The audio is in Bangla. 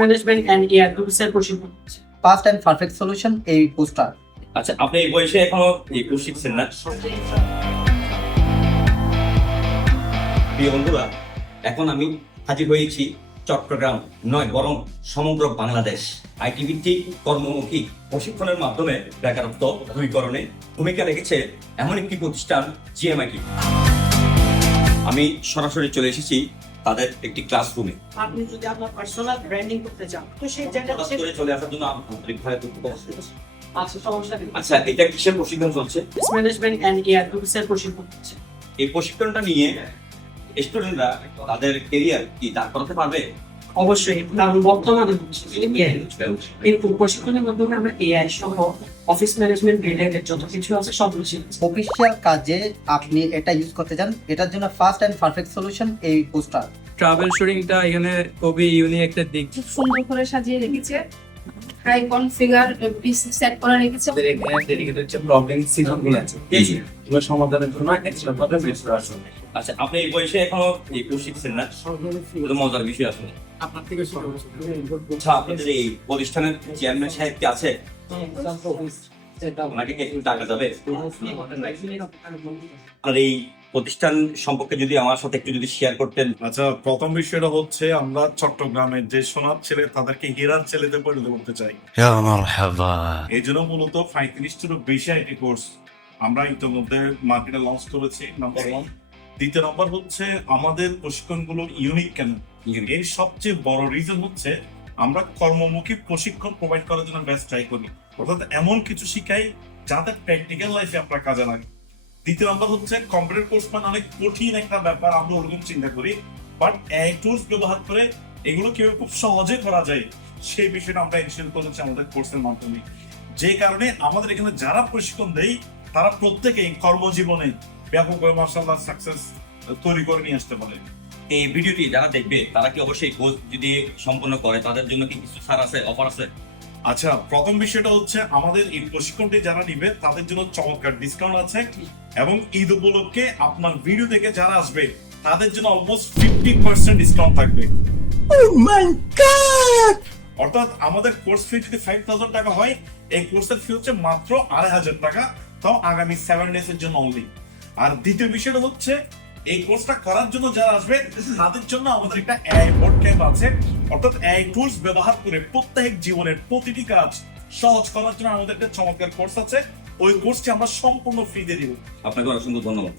ম্যানেজমেন্ট অ্যান্ড এআই টুলস এর প্রশিক্ষণ হচ্ছে। ফাস্ট অ্যান্ড পারফেক্ট সলিউশন এই পোস্টার। আচ্ছা, আপনি এই বয়সে এখনো এই কোর্স শিখছেন না? প্রিয় বন্ধুরা, এখন আমি হাজির হয়েছি চট্টগ্রাম নয় বরং সমগ্র বাংলাদেশ আইটি ভিত্তিক কর্মমুখী প্রশিক্ষণের মাধ্যমে বেকারত্ব দূরীকরণে ভূমিকা রেখেছে এমন একটি প্রতিষ্ঠান জিএমআইটি। আমি সরাসরি চলে এসেছি তাদের একটি ক্লাসরুমে। আপনি যদি আপনার পার্সোনাল ব্র্যান্ডিং করতে চান তো সেই জায়গাটা চলে আসার জন্য আন্তরিকভাবে দুঃখিত। আচ্ছা, সমস্যা নেই। আচ্ছা, এটা কিসের প্রশিক্ষণ চলছে? ম্যানেজমেন্ট অ্যান্ড এআই টুলস এর প্রশিক্ষণ হচ্ছে। এই প্রশিক্ষণটা নিয়ে স্টুডেন্টরা তাদের কেরিয়ার কি দাঁড় করাতে পারবে? অবশ্যই, কারণ বর্তমানে AI, কিন্তু প্রশিক্ষণের মাধ্যমে আমরা এআই সহ অফিস ম্যানেজমেন্ট রিলেটেড যত কিছু আছে সবগুলো শিখছি। অফিসিয়াল কাজে আপনি এটা ইউজ করতে চান, এটার জন্য ফাস্ট অ্যান্ড পারফেক্ট সলিউশন এই পোস্টার। ট্রাভেল শুটিংটা এখানে খুবই ইউনিক একটা দিক। খুব সুন্দর করে সাজিয়ে রেখেছে, হাই কনফিগার পিস সেট করে রেখেছে। আমাদের এখানে ডেডিকেটেড যে প্রবলেম সিজনগুলো আছে এগুলো সমাধানের জন্য এক্সট্রা ভাবে বেস্ট আসে। আচ্ছা, আপনি এই বয়সে এখনো এই কোর্স শিখছেন না? এটা মজার বিষয় আসলে। আপনার থেকে শুরু করছি। আচ্ছা, আপনাদের এই প্রতিষ্ঠানের চেয়ারম্যান সাহেব কি আছে? ওনাকে কি একটু টাকা যাবে? আপনার এই প্রতিষ্ঠান সম্পর্কে যদি আমার সাথে একটু যদি শেয়ার করতেন। আচ্ছা, প্রথম বিষয়টা হচ্ছে আমরা চট্টগ্রামের যে সোনার ছেলে তাদেরকে হীরার ছেলেতে পরিণত করতে চাই। এই জন্য মূলত 35টিরও বেশি আইটি কোর্স আমরা ইতিমধ্যে মার্কেটে লঞ্চ করেছি, নাম্বার 1। দ্বিতীয় নম্বর হচ্ছে আমাদের প্রশিক্ষণগুলো ইউনিক কেন, এর সবচেয়ে বড় রিজন হচ্ছে আমরা কর্মমুখী প্রশিক্ষণ প্রোভাইড করার জন্য বেস্ট ট্রাই করি, অর্থাৎ এমন কিছু শিখাই যাতে প্র্যাকটিক্যাল লাইফে আপনার কাজে লাগে। দ্বিতীয় নম্বর হচ্ছে কম্পিউটার কোর্স মানে অনেক কঠিন একটা ব্যাপার, আমরা ওরকম চিন্তা করি, বাট এআই টুলস ব্যবহার করে এগুলো কিভাবে খুব সহজে করা যায় সেই বিষয়টা আমরা ইনশিওর করেছি আমাদের কোর্সের মাধ্যমে। যে কারণে আমাদের এখানে যারা প্রশিক্ষণ দেয় তারা প্রত্যেকেই কর্মজীবনে ব্যাপকভাবে মাশাআল্লাহ সাকসেস তৈরি করে নিয়ে আসতে পারে। এই ভিডিওটি যারা দেখবে তারা কি অবশ্যই কোর্স যদি সম্পন্ন করে তাদের জন্য কি কিছু ছাড় আছে, অফার আছে? আচ্ছা, প্রথম বিষয়টা হচ্ছে আমাদের এই প্রশিক্ষণটি যারা নিবে তাদের জন্য চমৎকার ডিসকাউন্ট আছে, এবং ঈদ উপলক্ষে আপনার ভিডিও থেকে যারা আসবে তাদের জন্য অলমোস্ট 50% ডিসকাউন্ট থাকবে। অর্থাৎ আমাদের কোর্স ফি যদি 5000 টাকা হয়, এই কোর্সের ফি হচ্ছে মাত্র 2500 টাকা, তাও আগামী 7 ডেজ এর জন্য অনলি। আর দ্বিতীয় বিষয়টা হচ্ছে এই কোর্সটা করার জন্য যারা আসবে তাদের জন্য আমাদের একটা এআই বোর্ড ক্যাম্প আছে, অর্থাৎ এআই টুলস ব্যবহার করে প্রত্যেক জীবনের প্রতিটি কাজ সহজ করার জন্য আমাদের একটা চমৎকার কোর্স আছে। ওই কোর্সটি আমরা সম্পূর্ণ ফ্রি দিয়ে দিব। আপনাকে অসংখ্য ধন্যবাদ।